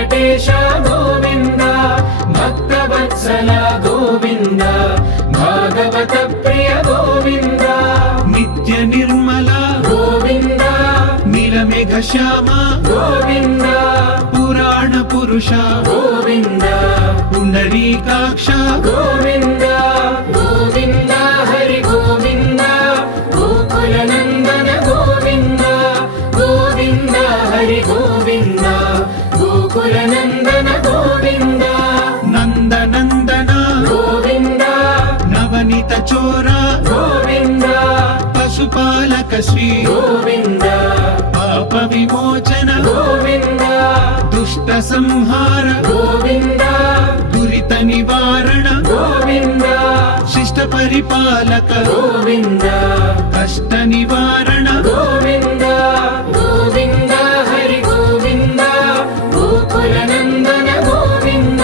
వెంకటేశ గోవింద భక్తవత్సల గోవింద భాగవత ప్రియ గోవింద నిత్య నిర్మల గోవింద నీలమేఘ శ్యామ గోవింద పురాణ పురుష గోవింద పుండరీకాక్ష గోవింద గోవింద హరి గోవింద గోకుల నందన గోవింద గోవింద హరి గోవింద గోకుల నందన గోవింద నందనందన గోవింద నవనీత చోర గోవింద పశుపాలక శ్రీ గోవింద పాప విమోచన గోవింద దుష్ట సంహార గోవింద దురిత నివారణ గోవింద శిష్ట పరిపాలక గోవింద కష్ట నివారణ గోవింద గోవింద హరి గోవింద గోకుల నందన గోవింద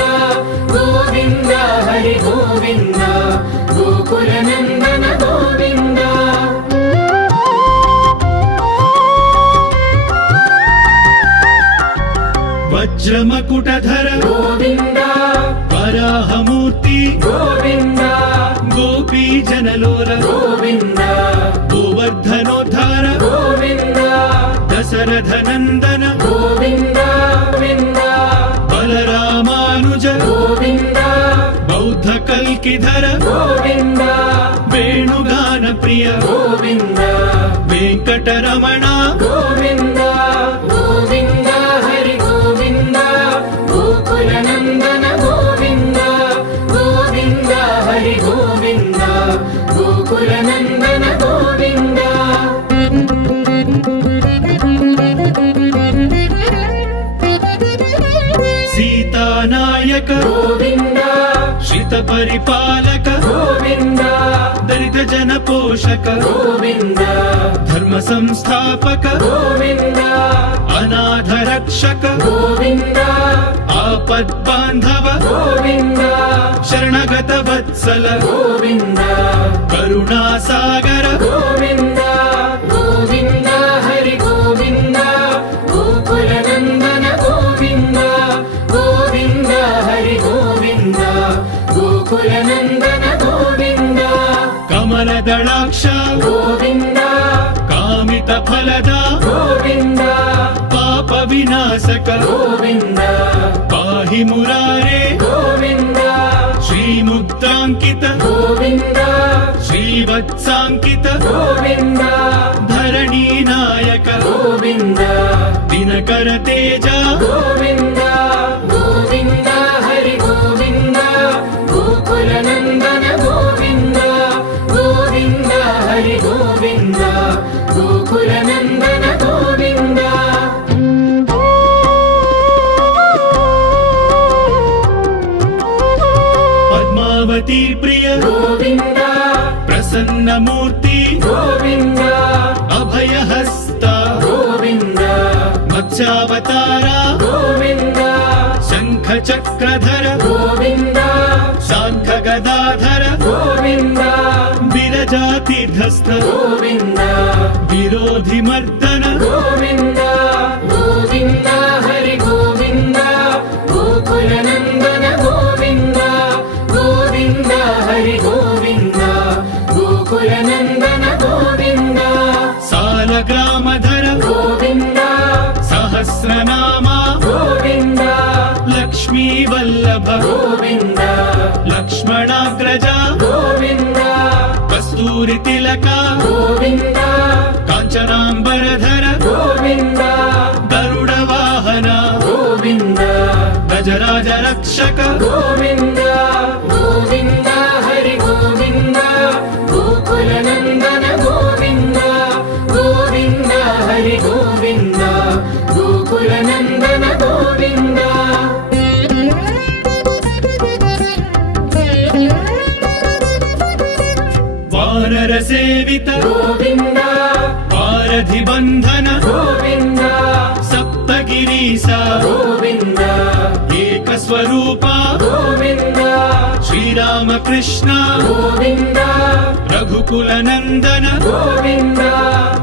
గోవింద హరి గోవింద గోకుల నందన గోవింద వజ్రమకుటధర గోవింద వరాహమూర్తి గోవింద గోపీ జనలోల గోవింద గోవర్ధనోద్ధార గోవింద దశరథ నందన గోవింద గోవింద బలరామానుజ గోవింద బౌద్ధ కల్కిధర గోవింద వేణుగాన ప్రియ గోవింద వెంకటరమణ గోవింద గోవింద హరి గోవింద గోకుల నందన గోవింద గోవింద హరి గోవింద గోకుల నందన గోవింద సీతానాయక గోవింద శ్రిత పరిపాలక గోవింద దళిత జన పోషక గోవింద ధర్మ సంస్థాపక గోవింద అనాథ రక్షక గోవింద ఆపద్ బాంధవ గోవింద శరణగత వత్సల గోవింద కరుణా సాగర గోవింద గోవింద హరి గోవింద గోకుల నందన గోవింద గోవింద హరి గోవింద గోకుల నందన గోవింద కమల దళాక్ష గోవింద కామిత ఫలద గోవింద పాప వినాశక గోవింద పాహి మురారే గోవింద శ్రీముక్తాంకిత గోవింద శ్రీవత్సాంకిత గోవింద ధరణీ నాయక గోవింద దినకర తేజ గోవింద గోవింద హరి గోవింద గోకుల నందన గోవింద గోవింద హరి గోవింద గోకుల నందన గోవింద పద్మావతి ప్రియ గోవింద ప్రసన్నమూర్తి గోవింద అభయహస్త గోవింద మత్స్యావతార గోవింద శంఖ చక్రధర గోవింద శాంఖ గదాధర గోవింద విరజాతిధస్త గోవింద విరోధి మర్దన గోవింద గోవింద హరి గోవింద గోకుల నందన గోవింద గోవింద హరి గోవింద గోకుల నందన గోవింద సాలగ్రామధర గోవింద సహస్రనామ గోవింద లక్ష్మీ వల్లభ గోవింద లక్ష్మణాగ్రజ గోవింద కస్తూరి తిలక గోవింద కాంచనాంబరధర గోవింద గరుడ వాహన గోవింద గజరాజ రక్షక గోవింద గోవింద హరి గోవింద గోకుల నందన గోవింద గోవింద హరి గోవింద గోకుల నందన గోవింద వానర సేవిత గోవింద వారధి బంధన గోవింద సప్తగిరీశ గోవింద ఏక స్వరూప గోవింద శ్రీరామకృష్ణ గోవింద రఘుకుల నందన గోవింద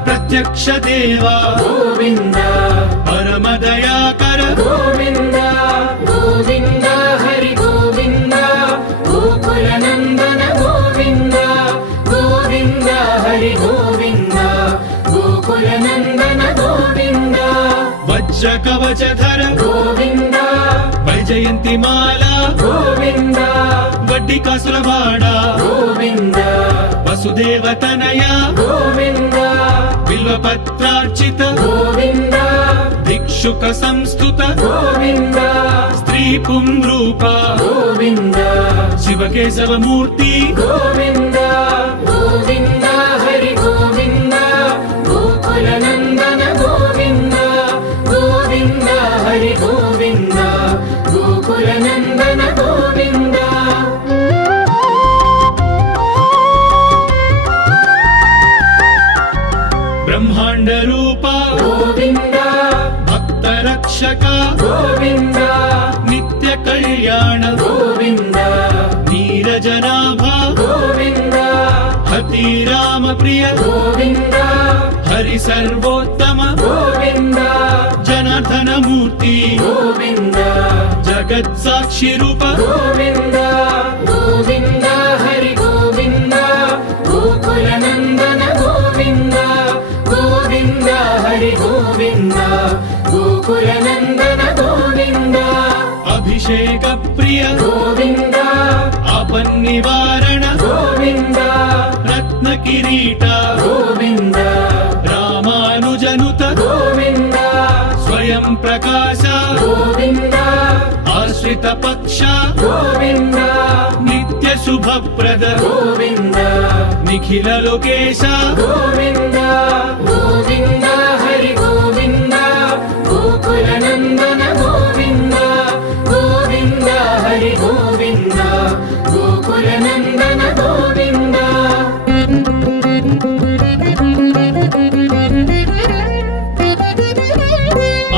ప్రత్యక్ష దేవా గోవింద పరమ దయాకర గోవింద కవచధర గోవింద వైజయంతి మాల గోవింద వడ్డీ కాసులవాడ గోవింద వసుదేవ తనయ గోవింద బిల్వపత్రార్చిత గోవింద దిక్షుక సంస్థుత గోవింద స్త్రీ పుంరూప గోవింద శివకేశవమూర్తి గోవింద గోవింద హరి గోవింద గోకుల నందన గోవింద గోవింద హరి గోవింద గోకుల నందన గోవింద బ్రహ్మాండ రూప గోవింద భక్త రక్షక గోవింద నిత్య కళ్యాణ గోవింద నీరజనాభ గోవింద హతి రామ ప్రియ గోవింద హరి సర్వోత్తమ గోవింద జనార్దన మూర్తి గోవింద జగత్ సాక్షి రూప గోవింద గోవింద హరి గోవింద గోకుల నందన గోవింద గోవింద హరి గోవింద గోకుల నందన గోవింద అభిషేక ప్రియ గోవింద ఆపన్నివారణ గోవింద రత్న కిరీట గోవింద రామానుజనుత గోవింద స్వయం ప్రకాశ గోవింద ఆశ్రిత పక్ష గోవింద నిత్య శుభప్రద గోవింద నిఖిల లోకేశ గోవింద గోవింద హరి గోవింద గోకుల నందన గోవింద గోవింద హరి గోవింద గోకుల నందన గోవింద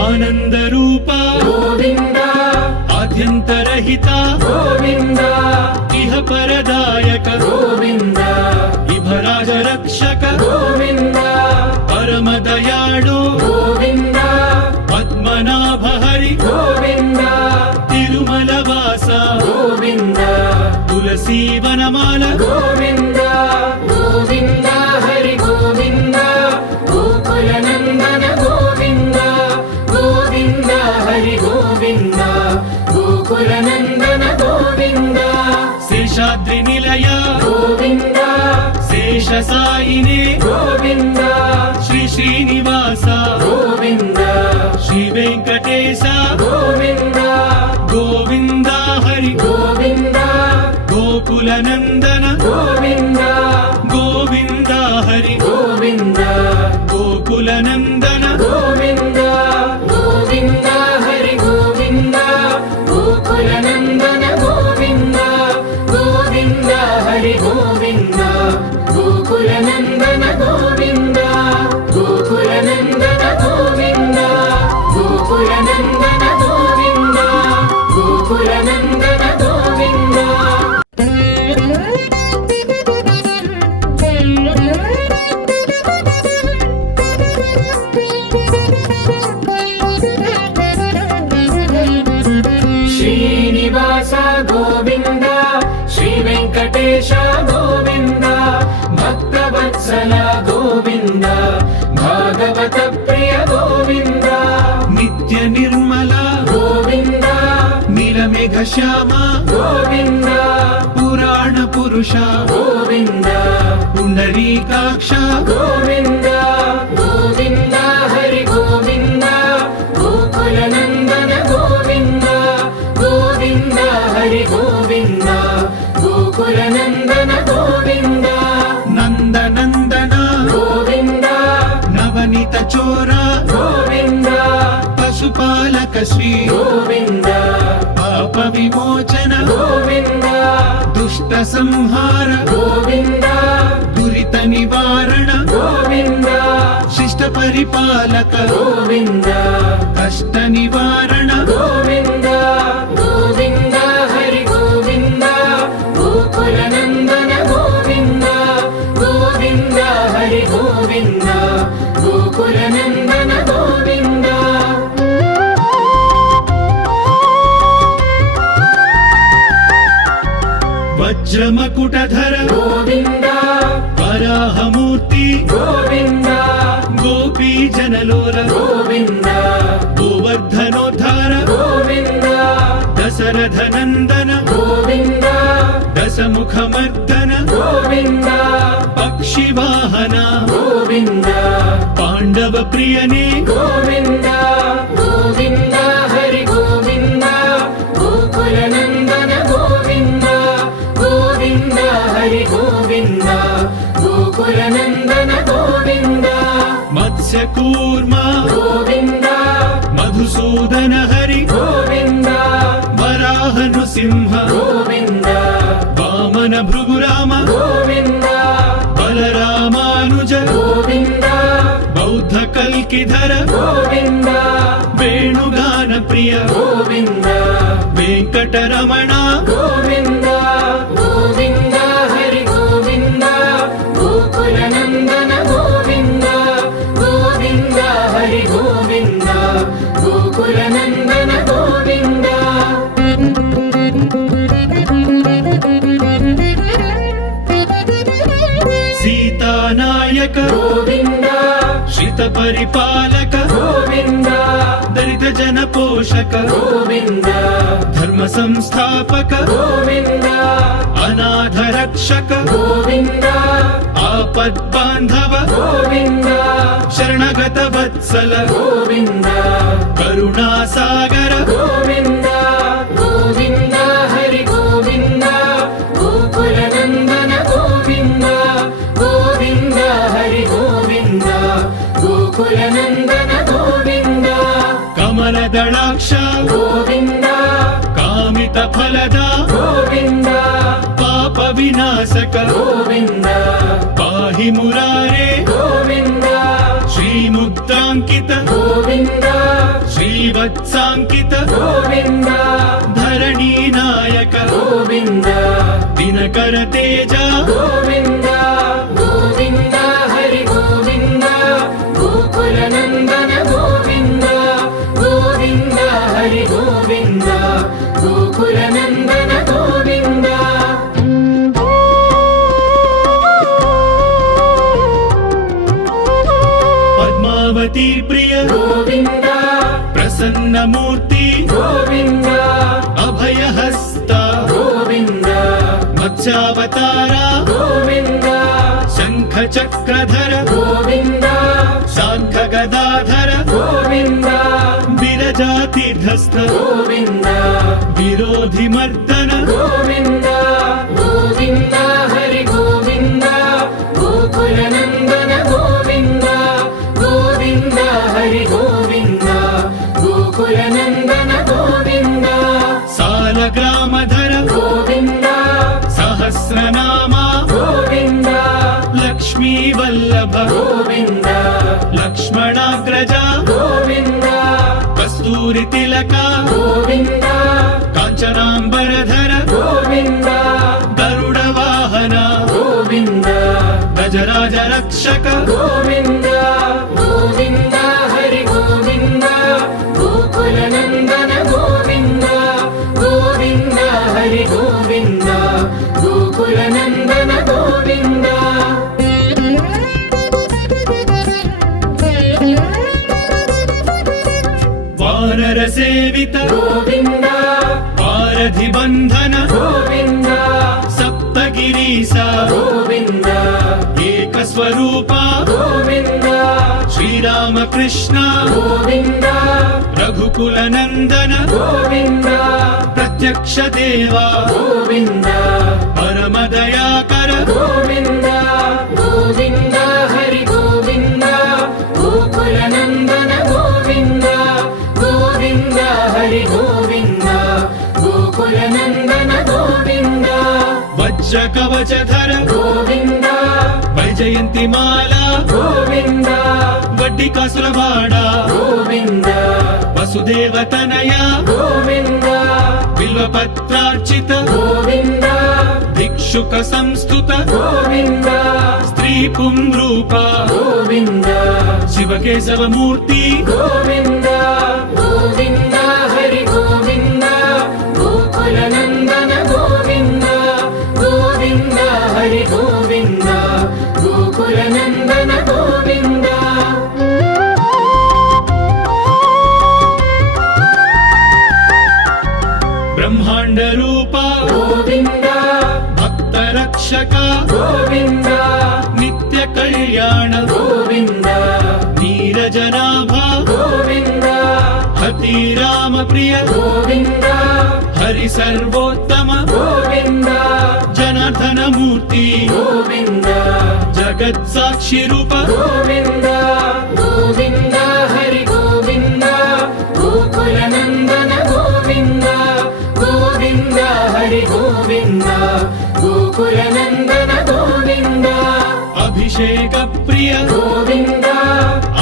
ఆనంద రూప గోవింద ఆద్యంతరహిత గోవింద ఇహ పరదాయక గోవింద ఇభరాజ రక్షక గోవింద పరమ దయాళు గోవింద పద్మనాభ హరి గోవింద తిరుమల వాస గోవింద తులసీ వనమాల గోవింద గోవింద హరి గోవింద గోకుల నందన గోవింద గోవింద హరి గోవింద గోకుల నందన గోవింద శేషాద్రి నిలయ గోవింద శేష సాయినే గోవింద శ్రీ శ్రీనివాస గోవింద శ్రీ వెంకటేశ గోవింద గోవింద హరి గోవింద గోకుల నందన గోవింద గోవింద హరి గోవింద గోకుల నందన గోవింద గోవింద హరి గోవింద గోకుల నందన గోవింద గోవింద హరి గోవింద గోకుల నందన గోవింద గోకుల నందన గోవింద గోకుల నందన గోవింద గోకుల నందన గోవింద శ్రీనివాస గోవింద శ్రీ వెంకటేశ గోవింద భక్తవత్సల గోవింద భాగవత ప్రియ గోవింద నిత్య నిర్మల గోవింద నీలమేఘ శ్యామ గోవింద పురాణ పురుష గోవింద పుండరీకాక్ష గోవింద గోవింద హరి గోవింద గోకుల నందన గోవింద గోవింద హరి గోవింద గోకుల నందన గోవింద నందనందన గోవింద నవనిత చోర గోవింద పశుపాలక శ్రీ గోవింద పాప విమోచన గోవింద దుష్ట సంహార గోవింద దురిత నివారణ గోవింద శిష్ట పరిపాలక గోవింద కష్ట నివారణ గోవింద గోవింద హరి గోవింద గోకుల నందన గోవింద గోవింద హరి గోవింద గోకుల నందన గోవింద వజ్రమకుటధర గోవింద వరాహమూర్తి గోవింద గోపీ జనలోల గోవింద భువ गोवर्धनोद्धार गोविन्द दशरथ नन्दन गोविन्द दशमुखमर्दन गोविन्द पक्षिवाहन गोविन्द पाण्डव प्रियने गोविन्द गोविन्द हरि गोविन्द गोकुलनन्दन गोविन्द गोविन्द हरि गोविन्द गोकुलनन्दन गोविन्द मत्स्यकूर्म गोविन्द मधुसूदन हरि गोविन्द वराह नृसिंह गोविन्द वामन भृगुराम गोविन्द बलरामानुज गोविन्द बौद्ध कल्किधर गोविन्द वेणुगान प्रिय गोविन्द वेङ्कटरमण गोविन्द गोविन्द हरि गोविन्द गोकुलनन्दन गोविन्द गोविन्द हरि गोविन्द गोकुलनन्दन गोविन्द सीतानायक गोविन्द श्रितपरिपालक गोविन्द दलित जन पोषक गोविन्द धर्म संस्थापक गोविन्द अनाथ रक्षक गोविन्द आपद बान्धव गोविन्द शरणगत वत्सल गोविन्द करुणासागर गोविन्द गोविन्द हरि गोविन्द गोकुलनन्दन गोविन्द गोविन्द हरि गोविन्द गोकुलनन्दन गोविन्द कमलदलाक्ष गोविन्द कामित फलद गोविन्द पाप विनाशक गोविन्द पाहि मुरारे गोविन्द श्रीमुद्राङ्कित गोविन्द श्रीवत्साङ्कित गोविन्द धरणी नायक गोविन्द दिनकर तेज गोविन्द गोविन्द हरि गोविन्द गोकुलनन्दन गोविन्द गोविन्द हरि गोविन्द गोकुलनन्दन गोविन्द पद्मावती प्रिय गोविन्द प्रसन्न मूर्ति गोविन्द अभयहस्त गोविन्द मत्स्यावतारा गोविन्द शङ्ख चक्रधर गोविन्द शाङ्ख गदाधर गोविन्द विरजातिधस्त गोविन्द विरोधि मर्दन गोविन्द गोविन्द हरि गोविन्द गोकुलनन्दन गोविन्द गोविन्द हरि गोविन्द गोकुलनन्दन गोविन्द सालग्रामधर गोविन्द सहस्रनामा गोविन्द लक्ष्मी वल्लभ गोविन्द लक्ष्मणाग्रज गोविन्द कस्तूरि तिलक गोविन्द काञ्चनाम्बरधर गोविन्द गरुडवाहन गोविन्द गजराज रक्षक गोविन्द गोविन्द हरि गोविन्द गोकुलनन्दन गोविन्द गोविन्द हरि गोविन्द गोकुलनन्दन गोविन्द वानर सेवित गोविन्द वारधि बन्धन गोविन्द सप्तगिरीसा गोविन्द एकस्वरूपा गोविन्द श्रीरामकृष्ण गोविन्द रघुकुलनन्दन गोविन्द प्रत्यक्ष देवा गोविन्द परमदयाकर गोविन्द गोविन्द हरि गोविन्द गोकुलनन्दन गोविन्द गोविन्द हरि गोविन्द गोकुलनन्दन गोविन्द वज्र कवचधर गोविन्द वैजयन्ती माला गोविन्द वड्डिकासुरवाड गोविन्द वसुदेव तनया गोविन्द बिल्वपत्रार्चित गोविन्द भिक्षुक संस्तुत गोविन्द स्त्री पुंरूप गोविन्द शिवकेशव मूर्ति गोविन्द गोविन्द हरि गोविन्द गोकुलनन्दन गोविन्द गोविन्द हरि गोविन्द गोकुलनन्दन गोविन्द రూప గోవింద భక్త రక్షక గోవింద నిత్య కళ్యాణ గోవింద నీరజనాభ గోవింద హతి రామ ప్రియ గోవింద హరి సర్వోత్తమ గోవింద జనార్దన మూర్తి గోవింద జగత్ సాక్షి రూప గోవింద గోవింద హరి గోవింద గోకుల నందన గోవింద గోవింద హరి గోవింద గోకుల నందన గోవింద అభిషేక ప్రియ గోవింద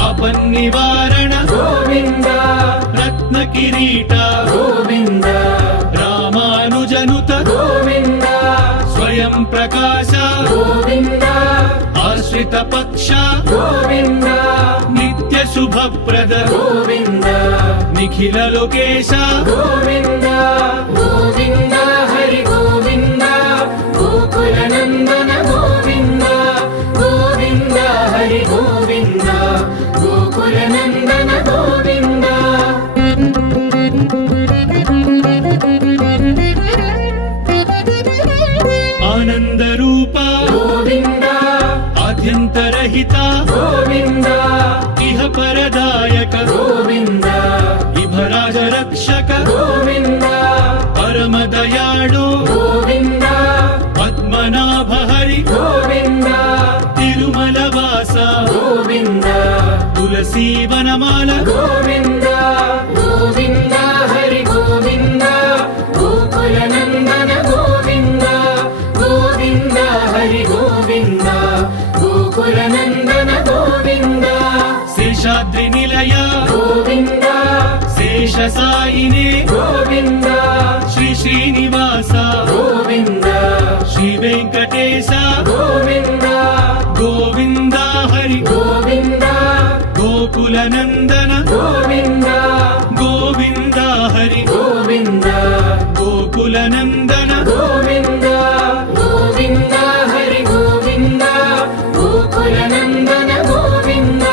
ఆపన్నివారణ గోవింద రత్న కిరీట గోవింద రామానుజనుత గోవింద స్వయం ప్రకాశ గోవింద ఆశ్రిత పక్ష గోవింద నిత్య శుభప్రద గోవింద నిఖిల లోకేశ గోవింద గోవింద హరి గోవింద గోకుల నందన గోవింద గోవింద హరి గోవింద గోకుల నందన గోవింద ఆనంద రూప గోవింద ఆద్యంతరహిత గోవింద ఇహ పరదాయక గోవింద ఇభరాజ రక్షక గోవింద పరమ దయాళు గోవింద పద్మనాభ హరి గోవింద తిరుమల వాస గోవింద తులసీ వనమాల గోవింద గోవింద హరి గోవింద గోకుల నందన గోవింద గోవింద హరి గోవింద గోకుల నందన గోవింద శేషాద్రి నిలయ గోవింద శేష సాయినే గోవింద శ్రీ శ్రీనివాస గోవింద శ్రీ వెంకటేశ గోవింద గోవింద హరి గోవింద గోకుల నందన గోవింద గోవింద హరి గోవింద గోకుల నందన గోవింద గోవింద హరి గోవింద గోకుల నందన గోవింద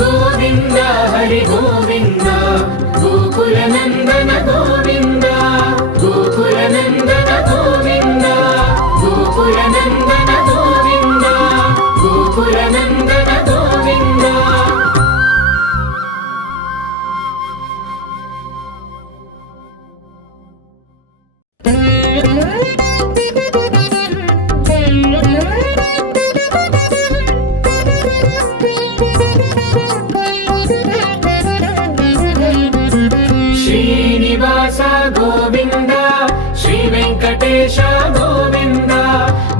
గోవింద హరి గోవింద గోకుల నందన గోవింద గోకుల నందన గోవింద గోకుల నందన గోవింద గోకుల నందన గోవింద శ్రీనివాస గోవింద శ్రీ వెంకటేశ గోవింద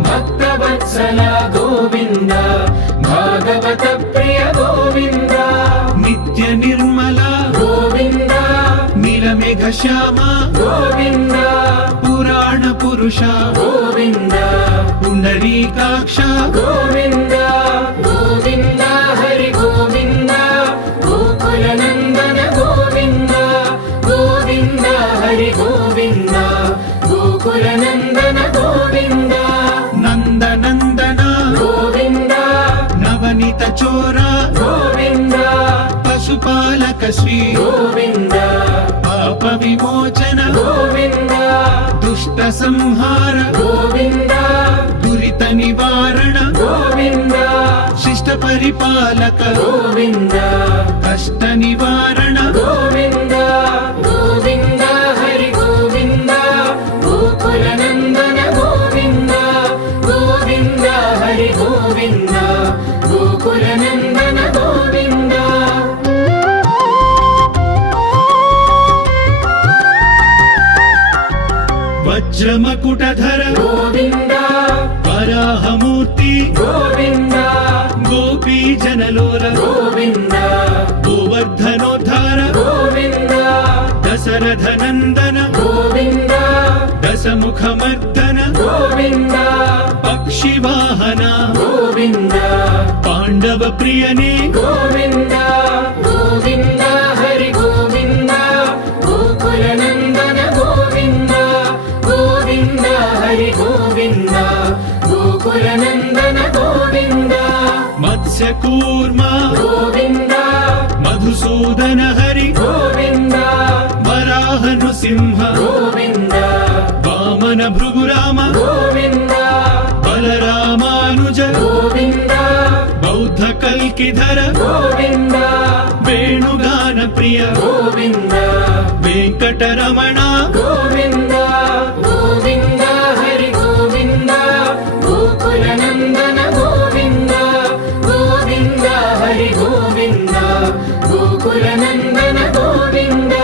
భక్తవత్సల గోవింద భాగవత ప్రియ గోవింద నిత్య నిర్మల గోవింద నీలమేఘ శ్యామ గోవింద పురాణ పురుష గోవింద పుండరీకాక్ష గోవింద గోవింద హరి గోవింద గోకుల నందన గోవింద గోవింద హరి గోవింద గోకుల నందన గోవింద నందనందన గోవింద నవనీత చోర గోవింద పశుపాలక శ్రీ గోవింద పాప విమోచన గోవింద దుష్ట సంహార గోవింద దురిత నివారణ గోవింద శిష్ట పరిపాలక గోవింద కష్ట నివారణ గోవింద గోవింద హరి గోవింద గోకుల నందన గోవింద గోవింద హరి గోవింద గోకుల నందన గోవింద వజ్రమకుటధర గోవింద వరాహమూర్తి గోవింద గోపీ జనలోల గోవింద గోవర్ధనోద్ధార గోవింద దశరథ నందన గోవింద దశముఖమర్దన గోవింద పక్షివాహన గోవింద పాండవ ప్రియనే గోవింద గోవింద హరి గోవింద గోకుల నందన గోవింద గోవింద హరి గోవింద గోకుల నందన గోవింద మత్స్యకూర్మ గోవింద మధుసూదన హరి గోవింద వరాహ నృసింహ గోవింద పవన భృగురామ గోవింద బలరామానుజ గోవింద బౌద్ధ కల్కిధర గోవింద వేణుగాన ప్రియ గోవింద వెంకటరమణ గోవింద గోవింద హరి గోవింద గోకుల నందన గోవింద గోవింద హరి గోవింద గోకుల నందన గోవింద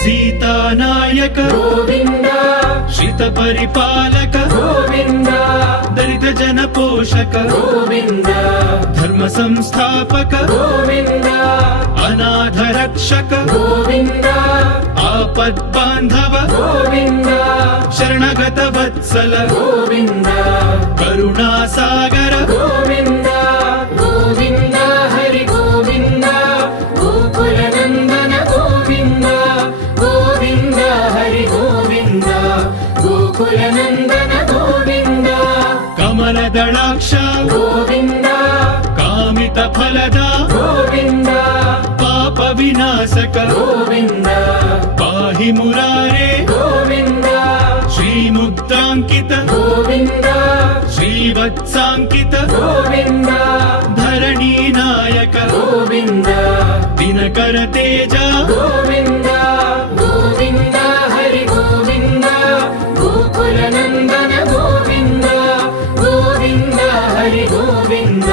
సీతానాయక గోవింద శ్రిత పరిపాలక గోవింద దళిత జన పోషక గోవింద ధర్మ సంస్థాపక గోవింద అనాథ రక్షక గోవింద ఆపద్ బాంధవ గోవింద శరణగత వత్సల గోవింద కరుణా సాగర గోవింద గోవింద హరి గోవింద గోకుల నందన గోవింద గోవింద హరి గోవింద గోకుల నందన గోవింద కమల దళాక్ష గోవింద కామిత ఫలద గోవింద పాప వినాశక గోవింద పాహి మురారే గోవింద శ్రీముద్రాంకిత గోవింద శ్రీవత్సాంకిత గోవింద ధరణీ నాయక గోవింద దినకర తేజ గోవింద గోవింద హరి గోవింద గోకుల నందన గోవింద గోవింద హరి గోవింద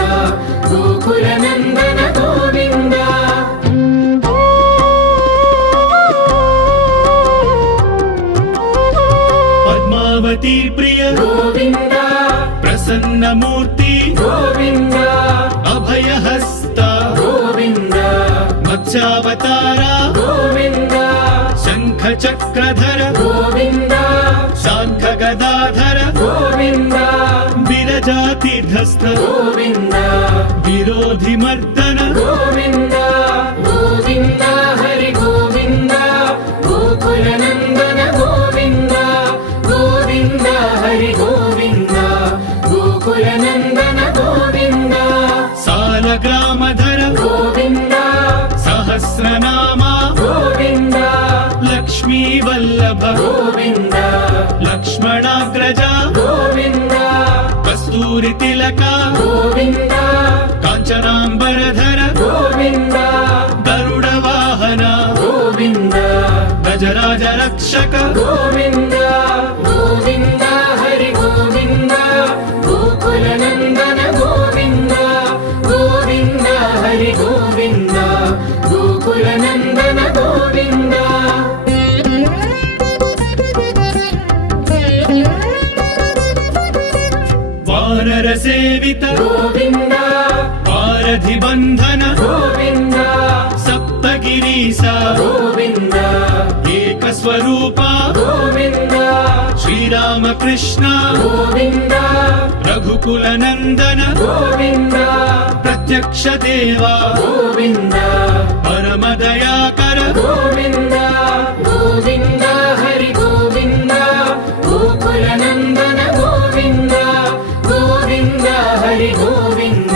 గోకుల నందన గోవింద పద్మావతి ప్రియ గోవింద ప్రసన్న మూర్తి గోవింద అభయహస్త గోవింద మత్స్యావతార గోవింద శంఖ చక్రధర గోవింద శాంఖ గదాధర గోవింద విరజాతీర్థస్థ గోవింద విరోధి మర్దన గోవింద గోవింద హరి గోవింద గోకుల నందన గోవింద గోవింద హరి గోవింద గోకుల నందన గోవింద సాల గ్రామధర గోవింద సహస్రనామ గోవింద లక్ష్మీ వల్లభ గోవింద లక్ష్మణాగ్రజ గోవింద కస్తూరి తిలక గోవింద కాంచనాంబరధర గోవింద గరుడ వాహన గోవింద గజరాజ రక్షక గోవింద గోవింద హరి గోవింద గోకుల నందన గోవింద గోవింద హరి గోవింద గోకుల నందన గోవింద వానర సేవిత గోవింద వారధి బంధన గోవింద సప్తగిరీశ గోవింద ఏక స్వరూప గోవింద శ్రీరామకృష్ణ గోవింద రఘుకుల నందన గోవింద ప్రత్యక్ష దేవా గోవింద పరమ దయాకర గోవింద గోవింద హరి గోవింద గోకుల నందన గోవింద గోవింద హరి గోవింద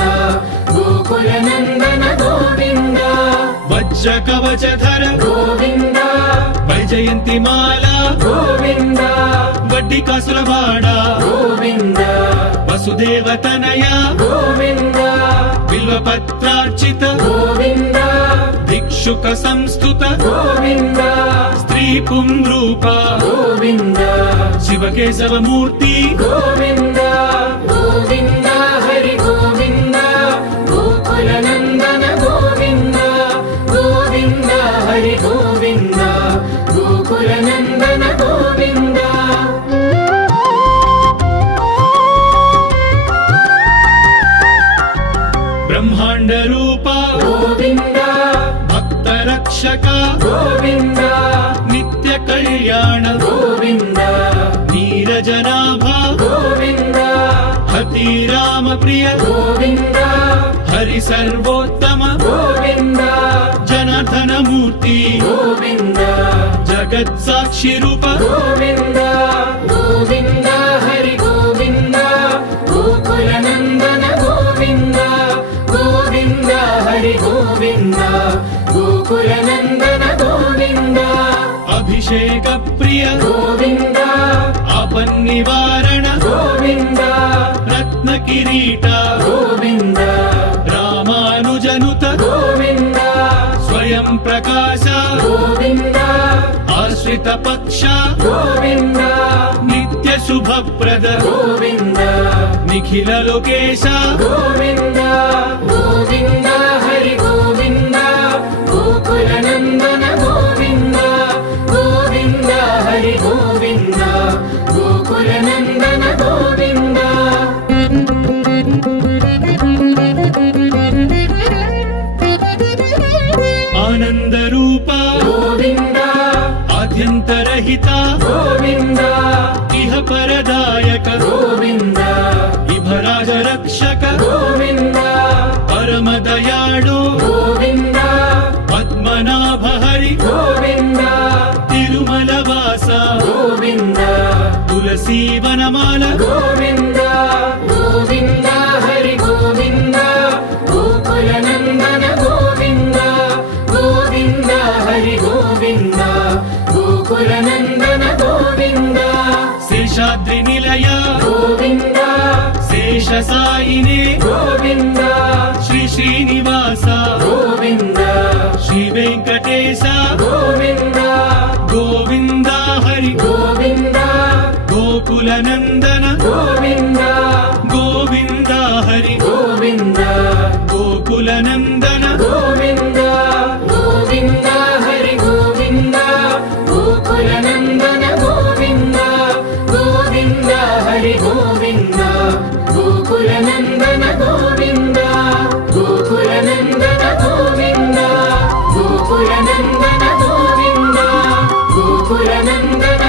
గోకుల నందన గోవింద వజ్ర కవచధర గోవింద వైజయంతి మాల గోవింద వడ్డీ కాసులవాడ గోవింద వసుదేవ తనయ గోవింద బిల్వపత్రార్చిత గోవింద భిక్షుక సంస్థుత గోవింద స్త్రీ పుంరూప గోవింద శివకేశవ మూర్తి గోవింద గోవింద హరి గోవింద గోకుల నందన గోవింద గోవింద హరి గోవింద గోకుల నందన గోవింద బ్రహ్మాండ రూప గోవింద భక్త రక్షక గోవింద నిత్య కళ్యాణ గోవింద నీరజనాభ గోవింద హతి రామ ప్రియ గోవింద హరి సర్వోత్తమ గోవింద జనార్దన మూర్తి గోవింద జగత్ సాక్షి రూప గోవింద గోవింద హరి గోవింద గోకుల నందన గోవింద గోవింద హరి గోవింద గోకులనందన గోవింద అభిషేక ప్రియ గోవింద అపన్నివారణ గోవింద రత్న కిరీట గోవింద రామానుజనుత గోవింద స్వయం ప్రకాశ గోవింద ఆశ్రిత పక్ష గోవింద నిత్య శుభప్రద గోవింద నిఖిల లోకేశ గోవింద గోవింద హరి గోవింద గోకులనందన గోవింద గోవింద హరి గోవింద గోకులనందన గోవింద ఆనంద రూప గోవింద ఆద్యంతరహిత గోవింద ఇహ పరదాయక గోవింద విభరాజ రక్షక గోవింద పరమ దయాళు గోవింద పద్మనాభ హరి గోవింద తిరుమల వాస గోవింద తులసీ వనమాల గోవింద గోవింద హరి గోవింద గోకులనందన గోవింద గోవింద హరి గోవింద గోకులనందన గోవింద శేషాద్రి నిలయ గోవింద శేష సాయినే గోవింద శ్రీ శ్రీనివాస గోవింద శ్రీ వెంకటేశ గోవింద గోవింద హరి గోవింద గోకులనందన గోవింద గోవింద హరి గోవింద గోకులనందన గోవింద గోవింద హరి గోవింద గోకులనందన గోవింద గోవింద హరి గోవింద గోకులనందన గోవింద గోకులనందన గోవింద గోకులనందన గోవింద గోకులనందన